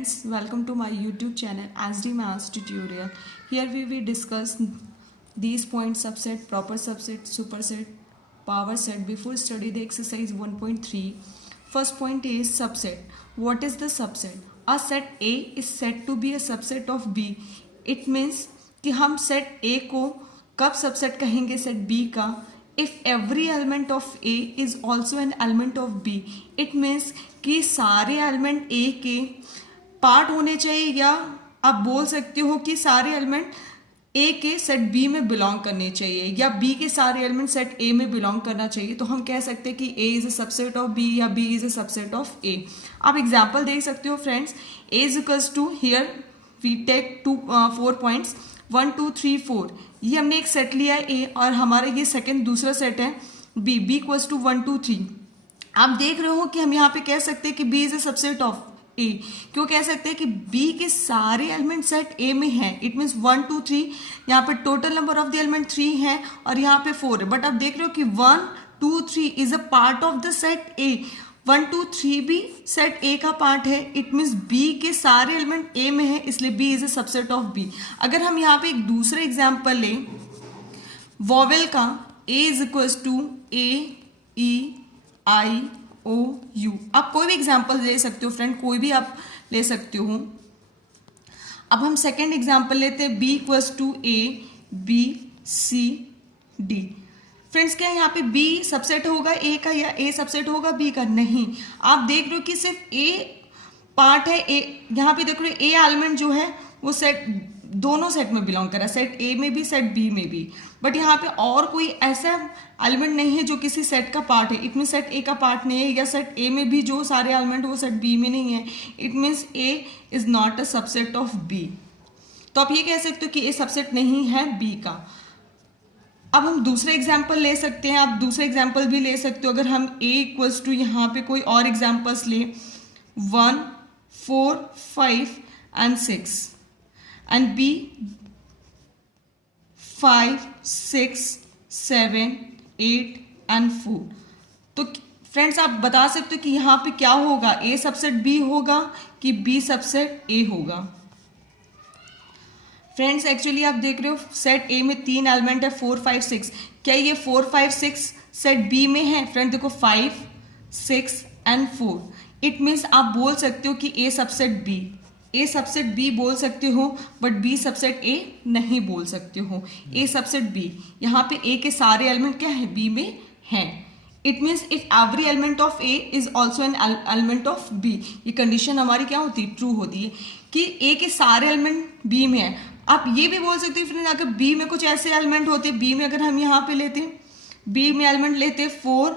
friends, welcome to my YouTube channel SD Maths Tutorial. Here we will discuss these points: subset, proper subset, superset, power set. Before study the exercise 1.3, first point is subset. What is the subset? A set A is said to be a subset of B. It means कि हम set A को कब subset कहेंगे set B का? If every element of A is also an element of B, it means कि सारे element A के part होने चाहिए, या आप बोल सकते हो कि सारे एलिमेंट A के सेट B में बिलोंग करने चाहिए, या B के सारे एलिमेंट सेट A में बिलोंग करना चाहिए. तो हम कह सकते हैं कि A is a subset of B या B is a subset of A. आप एग्जाम्पल देख सकते हो friends. A is equals to, here we take 4 points 1 2 3 4. ये हमने एक सेट लिया है A, और हमारा ये सेकंड दूसरा सेट है B. B equals to 1 2 3. आप देख रहे हो कि हम यहाँ पे कह सकते हैं कि B is a subset of A. क्यों कह सकते हैं कि B के सारे एलिमेंट सेट A में हैं. इट मीन्स 1 2 3, यहाँ पे total number of the element 3 है और यहाँ पे 4 है. बट आप देख रहे हो कि 1 2 3 is a part of the set A. 1 2 3 भी सेट A का पार्ट है. इट मीन्स B के सारे एलिमेंट A में है, इसलिए B is a subset of B. अगर हम यहाँ पे एक दूसरा एग्जाम्पल लें वॉवेल का, A is equals to A E I O U. आप कोई भी एग्जाम्पल ले सकते हो फ्रेंड, कोई भी आप ले सकते हो. अब हम सेकेंड एग्जाम्पल लेते हैं B equals to A B C D. Friends क्या यहाँ पे B सबसेट होगा A का या A सबसेट होगा B का? नहीं. आप देख रहे हो कि सिर्फ A पार्ट है. A यहाँ पे देख रहे हो A एलिमेंट जो है वो सेट दोनों सेट में बिलोंग कर रहा है, सेट A में भी सेट B में भी. बट यहाँ पे और कोई ऐसा एलिमेंट नहीं है जो किसी सेट का पार्ट है. इट मीन सेट A का पार्ट नहीं है, या सेट A में भी जो सारे एलिमेंट वो सेट B में नहीं है. It means A is not a subset of B. तो आप ये कह सकते हो कि A सबसेट नहीं है B का. अब हम दूसरे एग्जाम्पल ले सकते हैं. आप दूसरे एग्जाम्पल भी ले सकते हो. अगर हम A इक्वल्स टू यहाँ पे कोई और एग्जाम्पल्स ले 1 4 5 एंड 6 एंड B 5 6 7 8 एंड 4. तो फ्रेंड्स आप बता सकते हो कि यहाँ पे क्या होगा, A सबसेट B होगा कि B सबसेट A होगा. फ्रेंड्स एक्चुअली आप देख रहे हो सेट A में 3 एलिमेंट है 4 5 6. क्या ये 4 5 6 सेट B में है? फ्रेंड देखो 5 6 एंड 4. इट मीन्स आप बोल सकते हो कि A subset B. A subset B बोल सकते हो, बट B सबसेट A नहीं बोल सकते हो. A सबसेट B, यहाँ पे A के सारे एलिमेंट क्या है? B में हैं. It means if every element of A is also an element of B. ये कंडीशन हमारी क्या होती है? ट्रू होती है कि A के सारे एलिमेंट B में है. आप ये भी बोल सकते हो फ्रेंड अगर B में कुछ ऐसे एलिमेंट होते, B में अगर हम यहाँ पे लेते B में एलिमेंट लेते 4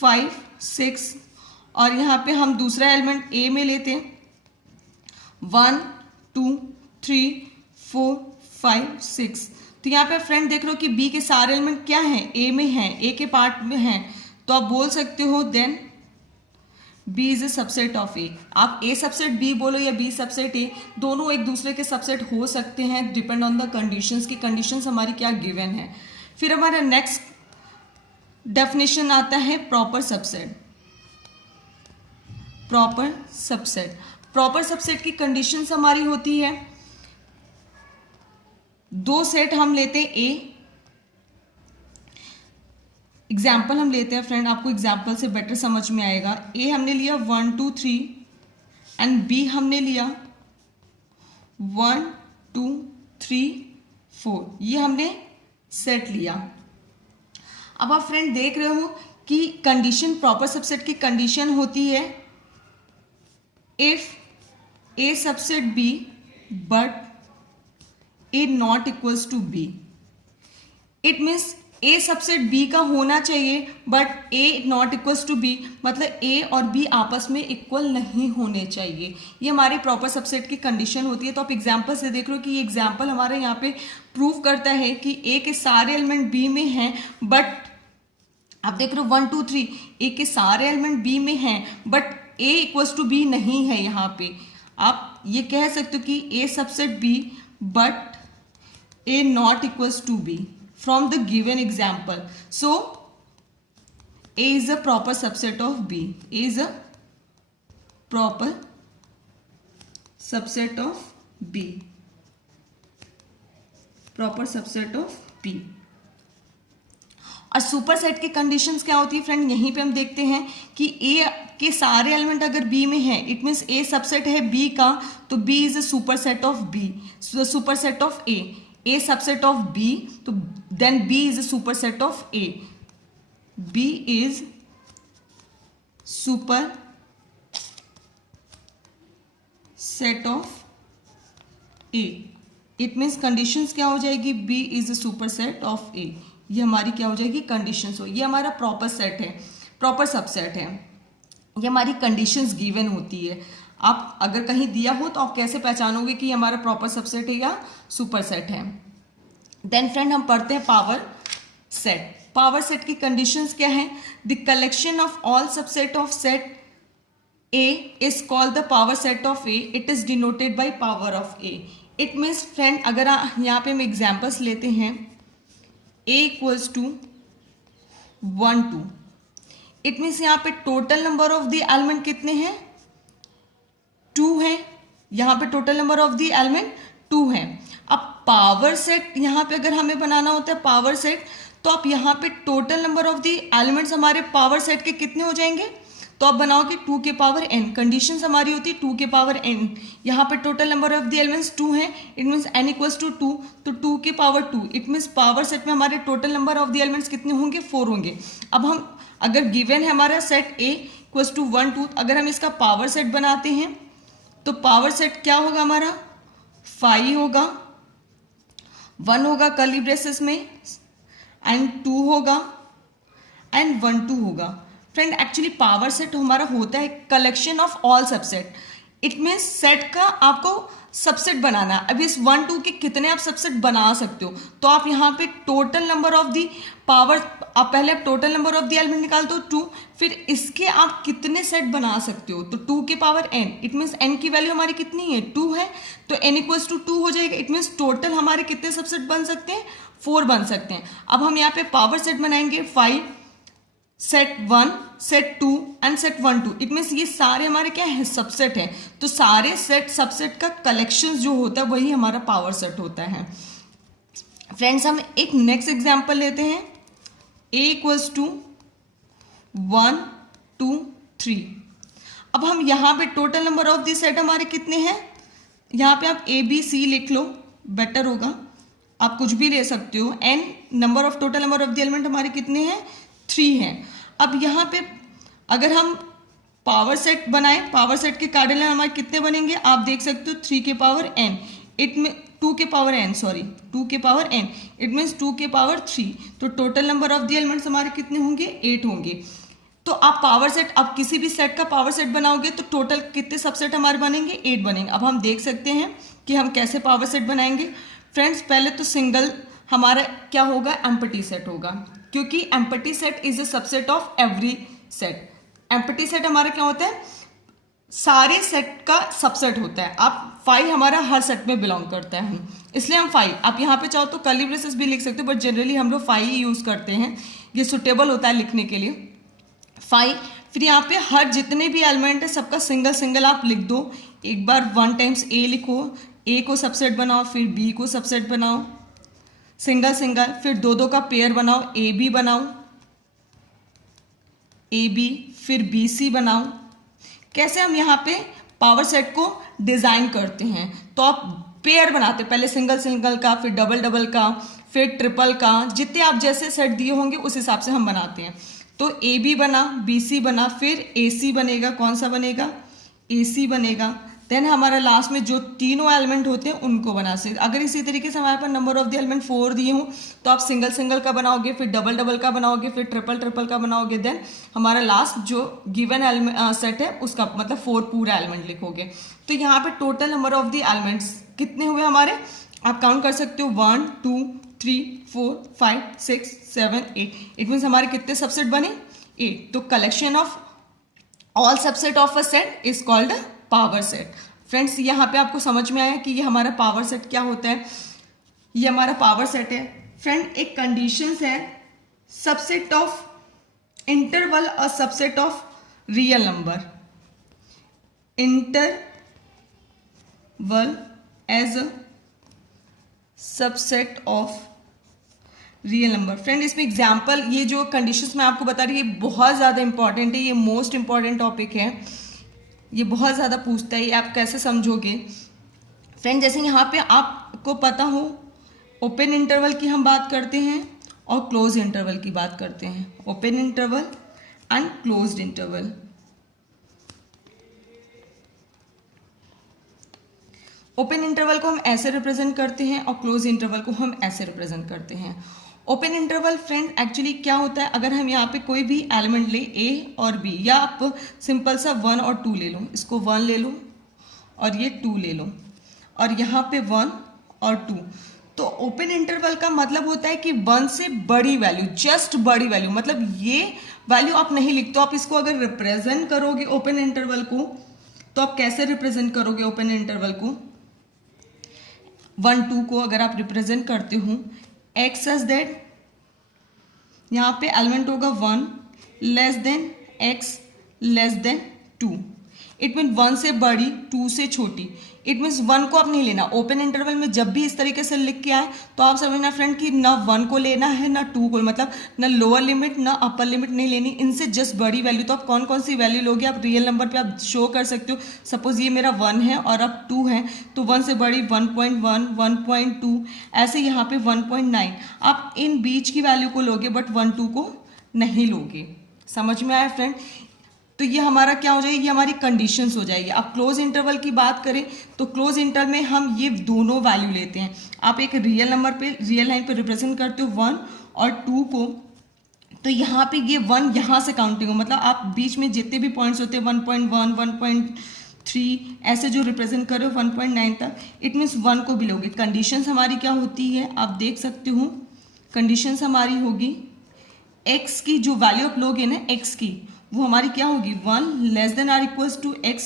5 6, और यहाँ पे हम दूसरा एलिमेंट A में लेते 1 2 3 4 5 6. तो यहाँ पे फ्रेंड देख रहे हो कि B के सारे एलिमेंट क्या हैं? A में हैं, A के पार्ट में हैं. तो आप बोल सकते हो then B is a subset of A. आप A सबसेट B बोलो या B सबसेट A, दोनों एक दूसरे के सबसेट हो सकते हैं डिपेंड ऑन द कंडीशंस की कंडीशंस हमारी क्या गिवन है. फिर हमारा नेक्स्ट डेफिनेशन आता है proper subset. Proper subset, proper subset की कंडीशंस हमारी होती है, दो सेट हम लेते हैं A. एग्जाम्पल हम लेते हैं फ्रेंड, आपको एग्जाम्पल से बेटर समझ में आएगा. A हमने लिया 1 2 3 एंड B हमने लिया 1 2 3 4. ये हमने सेट लिया. अब आप फ्रेंड देख रहे हो कि कंडीशन प्रॉपर सबसेट की कंडीशन होती है if A subset B but A not equals to B. It means A subset B का होना चाहिए but A not equals to B, मतलब A और B आपस में इक्वल नहीं होने चाहिए. ये हमारी प्रॉपर सबसेट की कंडीशन होती है. तो आप एग्जाम्पल से देख रहे हो कि ये एग्जाम्पल हमारे यहाँ पे प्रूव करता है कि A के सारे एलिमेंट B में हैं, बट आप देख रहे हो 1 2 3 A के सारे एलिमेंट B में हैं but A equals to B नहीं है. यहाँ पे आप ये कह सकते हो कि A subset B but A not equals to B from the given example. So A is a proper subset of B. A is a proper subset of B, proper subset of B. और superset की conditions क्या होती है friend, यहीं पे हम देखते हैं कि ए के सारे एलिमेंट अगर बी में है, इट मीन्स ए सबसेट है बी का, तो B is a super set of B, super set of A subset of B, तो then B is a super set of A, B is super set of A. It means conditions क्या हो जाएगी, B is a super set of A, ये हमारी क्या हो जाएगी conditions हो। ये हमारा प्रॉपर सेट है, प्रॉपर सबसेट है, ये हमारी कंडीशंस गिवन होती है। आप अगर कहीं दिया हो तो आप कैसे पहचानोगे कि हमारा प्रॉपर सबसेट है या सुपर सेट है। देन फ्रेंड हम पढ़ते हैं पावर सेट। पावर सेट की कंडीशंस क्या है, the collection of all subset of set A is called the power set of A, it is denoted by power of A. It means friend अगर यहाँ पे हम एग्जाम्पल्स लेते हैं, a equals to 1 2, it means यहाँ पे total number of the element कितने हैं, 2 है, यहाँ पे total number of the element 2 है। अब पावर सेट यहाँ पे अगर हमें बनाना होता है पावर सेट, तो आप यहाँ पे total number of the elements हमारे पावर सेट के कितने हो जाएंगे, तो आप बनाओगे 2 के पावर n, कंडीशंस हमारी होती है 2 के पावर n, यहाँ पे total number of the elements 2 है, it means n equals to 2, तो 2 के power 2, it means power set में हमारे total number of the elements कितने होंगे, 4 होंगे। अब हम अगर गिवन है हमारा सेट a इक्वल्स टू 1 2, अगर हम इसका पावर सेट बनाते हैं तो पावर सेट क्या होगा हमारा, 5 होगा, 1 होगा कर्ली ब्रेसेस में, एंड 2 होगा, एंड 1 2 होगा। फ्रेंड एक्चुअली पावर सेट हमारा होता है collection of all subset, it means set का आपको सबसेट बनाना है। अब इस 1 2 के कितने आप सबसेट बना सकते हो, तो आप यहाँ पे total number of the power, आप पहले total number of the element निकाल दो 2, फिर इसके आप कितने सेट बना सकते हो, तो 2 के power n, it means n की वैल्यू हमारी कितनी है 2 है, तो n इक्वल्स टू 2 हो जाएगा। इट मीन्स टोटल हमारे कितने सबसेट बन सकते हैं, 4 बन सकते हैं। अब हम यहाँ पे पावर सेट बनाएंगे 5 set 1 set 2 and set 1 2, it means ये सारे हमारे क्या है सबसेट हैं, तो सारे सेट सबसेट का कलेक्शन जो होता है वही हमारा पावर सेट होता है। फ्रेंड्स हम एक नेक्स्ट एग्जांपल लेते हैं, a इक्वल्स टू 1 2 3। अब हम यहाँ पे total number of the set हमारे कितने हैं, यहाँ पे आप a b c लिख लो, बेटर होगा, आप कुछ भी ले सकते हो। n number of total number of the element हमारे कितने हैं, 3 हैं। अब यहाँ पे अगर हम पावर सेट बनाए, पावर सेट के कार्डिनल हमारे कितने बनेंगे, आप देख सकते हो 3 के पावर n, इट में 2 के पावर n, सॉरी 2 के पावर n, इट मीन्स 2 के पावर 3, तो total number of the elements हमारे कितने होंगे, 8 होंगे। तो आप पावर सेट, आप किसी भी सेट का पावर सेट बनाओगे तो टोटल कितने सबसेट हमारे बनेंगे, 8 बनेंगे। अब हम देख सकते हैं कि हम कैसे पावर सेट बनाएंगे। फ्रेंड्स पहले तो सिंगल हमारा क्या होगा, एम्प्टी सेट होगा, क्योंकि empty set is a subset of every set. Empty set हमारा क्या होता है, सारे सेट का सबसेट होता है। आप 5 हमारा हर सेट में बिलोंग करता है, इसलिए हम 5, आप यहाँ पे चाहो तो कर्ली ब्रेसेस भी लिख सकते हो, बट जनरली हम लोग 5 ही यूज करते हैं, ये सुटेबल होता है लिखने के लिए 5। फिर यहाँ पे हर जितने भी एलिमेंट है सबका सिंगल सिंगल आप लिख दो, एक बार 1 टाइम्स a लिखो, a को सबसेट बनाओ, फिर b को सबसेट बनाओ सिंगल सिंगल, फिर 2 2 का पेयर बनाओ, ए बी बनाओ, ए बी, फिर बी सी बनाओ। कैसे हम यहाँ पे पावर सेट को डिजाइन करते हैं, तो आप पेयर बनाते, पहले सिंगल सिंगल का, फिर डबल डबल का, फिर ट्रिपल का, जितने आप जैसे सेट दिए होंगे उस हिसाब से हम बनाते हैं। तो ए बी बना, बी सी बना, फिर ए सी बनेगा, कौन सा बनेगा, ए सी बनेगा। देन हमारा लास्ट में जो तीनों एलिमेंट होते हैं उनको बना सकते। अगर इसी तरीके से हमारे पास नंबर ऑफ द एलिमेंट 4 दिए हों तो आप सिंगल सिंगल का बनाओगे, फिर डबल डबल का बनाओगे, फिर ट्रिपल ट्रिपल का बनाओगे, देन हमारा लास्ट जो गिवन एलिमेंट सेट है उसका मतलब 4 पूरा एलिमेंट लिखोगे। तो यहाँ पे total number of the elements कितने हुए हमारे, आप काउंट कर सकते हो 1 2 3 4 5 6 7 8, इट मीन्स हमारे कितने सबसेट बने, 8। तो collection of all subset of a set is called a power set. Friends यहाँ पे आपको समझ में आया कि ये हमारा पावर सेट क्या होता है, ये हमारा पावर सेट है। फ्रेंड एक कंडीशंस है, सबसेट ऑफ इंटरवल और subset of real number, interval as a subset of real number. Friend इसमें एग्जाम्पल, ये जो कंडीशंस मैं आपको बता रही है बहुत ज़्यादा इंपॉर्टेंट है, ये मोस्ट इंपॉर्टेंट टॉपिक है, ये बहुत ज़्यादा पूछता है, ये आप कैसे समझोगे। फ्रेंड जैसे यहाँ पे आपको पता हो ओपन इंटरवल की हम बात करते हैं और क्लोज इंटरवल की बात करते हैं, open interval and closed interval. Open interval को हम ऐसे रिप्रेजेंट करते हैं और क्लोज इंटरवल को हम ऐसे रिप्रेजेंट करते हैं। ओपन इंटरवल फ्रेंड एक्चुअली क्या होता है, अगर हम यहाँ पे कोई भी एलिमेंट ले ए और बी, या आप सिंपल सा 1 और 2 ले लो, इसको 1 ले लो और ये 2 ले लो और यहाँ पे 1 और 2, तो ओपन इंटरवल का मतलब होता है कि 1 से बड़ी वैल्यू, जस्ट बड़ी वैल्यू, मतलब ये वैल्यू आप नहीं लिखते, आप इसको अगर रिप्रेजेंट करोगे ओपन इंटरवल को, तो आप कैसे रिप्रेजेंट करोगे ओपन इंटरवल को, 1 2 को अगर आप रिप्रेजेंट करते हो एक्स एज दैट, यहाँ पे एलिमेंट होगा 1 less then x less than 2, it mean 1 से बड़ी 2 से छोटी, इट मीन्स 1 को आप नहीं लेना। ओपन इंटरवल में जब भी इस तरीके से लिख के आए तो आप समझना फ्रेंड कि ना 1 को लेना है ना 2 को, मतलब ना लोअर लिमिट ना अपर लिमिट नहीं लेनी, इनसे जस्ट बड़ी वैल्यू। तो आप कौन कौन सी वैल्यू लोगे, आप रियल नंबर पे आप शो कर सकते हो। सपोज ये मेरा 1 है और अब 2 है, तो 1 से बड़ी 1.1 1.2 ऐसे यहाँ पे 1.9, आप इन बीच की वैल्यू को लोगे बट 1 2 को नहीं लोगे। समझ में आया फ्रेंड? तो ये हमारा क्या हो जाएगी, ये हमारी कंडीशंस हो जाएगी। अब क्लोज इंटरवल की बात करें तो क्लोज इंटरवल में हम ये दोनों वैल्यू लेते हैं। आप एक रियल नंबर पे, रियल लाइन पे रिप्रेजेंट करते हो 1 और 2 को, तो यहाँ पे ये 1 यहाँ से काउंटिंग हो, मतलब आप बीच में जितने भी पॉइंट्स होते हैं 1.1 1.3 ऐसे जो रिप्रेजेंट कर रहे हो 1.9 तक, इट मीन्स 1 को भी लोगे। कंडीशंस हमारी क्या होती है आप देख सकते हो, कंडीशंस हमारी होगी x की जो वैल्यू आप लोगे ना x की, वो हमारी क्या होगी 1 less than or equals to x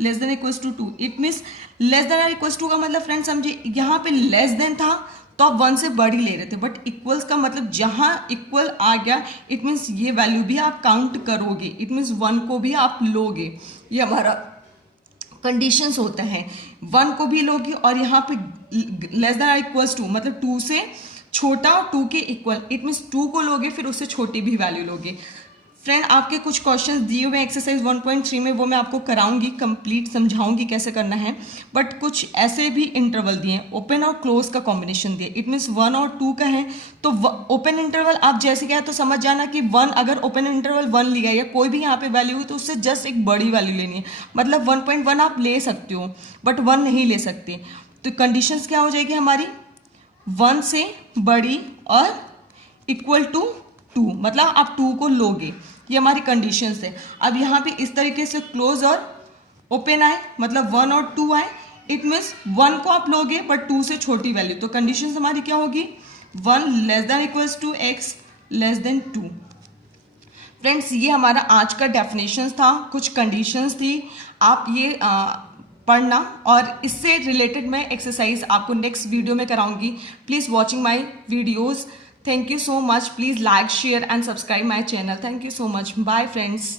less than equals to 2। It means less than or equals to का मतलब फ्रेंड समझिए, यहाँ पे लेस देन था तो आप 1 से बड़ी ले रहे थे, बट इक्वल्स का मतलब जहाँ इक्वल आ गया इट मीन्स ये वैल्यू भी आप काउंट करोगे, इट मीन्स 1 को भी आप लोगे। ये हमारा कंडीशंस होता है, 1 को भी लोगे और यहाँ पे less than or equals to मतलब 2 से छोटा 2 के इक्वल, इट मीन्स 2 को लोगे फिर उससे छोटी भी वैल्यू लोगे। फ्रेंड आपके कुछ क्वेश्चंस दिए हुए एक्सरसाइज 1.3 में, वो मैं आपको कराऊंगी, कंप्लीट समझाऊंगी कैसे करना है, बट कुछ ऐसे भी इंटरवल दिए हैं, ओपन और क्लोज का कॉम्बिनेशन दिए, इट मीन्स 1 और 2 का है। तो ओपन इंटरवल आप जैसे क्या है तो समझ जाना कि 1 अगर ओपन इंटरवल 1 लिया या कोई भी यहाँ पे वैल्यू हुई तो उससे जस्ट एक बड़ी वैल्यू लेनी है, मतलब 1.1 आप ले सकते हो बट 1 नहीं ले सकते। तो कंडीशंस क्या हो जाएगी हमारी 1 से बड़ी और इक्वल टू 2, मतलब आप 2 को लोगे, ये हमारी कंडीशंस है। अब यहाँ पे इस तरीके से क्लोज और ओपन आए, मतलब 1 और 2 आए, इट मीन्स 1 को आप लोगे बट 2 से छोटी वैल्यू, तो कंडीशंस हमारी क्या होगी 1 less than equals to x less than 2। Friends ये हमारा आज का डेफिनेशन था, कुछ कंडीशंस थी, आप ये पढ़ना और इससे रिलेटेड मैं एक्सरसाइज आपको नेक्स्ट वीडियो में कराऊंगी। Please watching my videos. Thank you so much. Please like, share and subscribe my channel. Thank you so much. Bye friends.